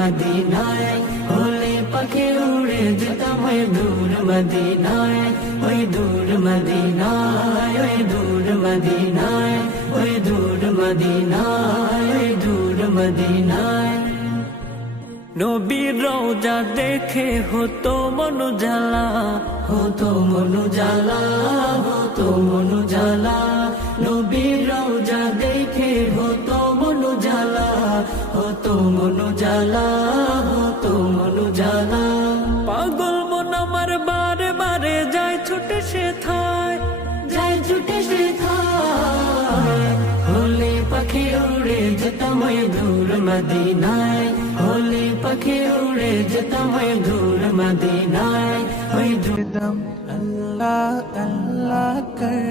মদিনায় হলে পাখি উড়ে যেতাম ওই দূর মদিনায় ওই দূর মদিনায় ওই দূর মদিনায় ওই দূর মদিনায় ওই দূর মদিনায় নবীর রওজা দেখে হতো মন জ্বালা হতো মন জ্বালা হতো মন জ্বালা নবীর রওজা দেখে হতো মন জ্বালা হতো মন জ্বালা হতো মন জ্বালা পাগল মন আমার বারে বারে যায় ছুটে সে থায় যায় ছুটে সে থায় হলে পাখি উড়ে যেতাম ওই দূর মদিনায় হলে পাখি উড়ে যেতাম ওই দূর মদিনায় ওই দূর अल्लाह अल्लाह कर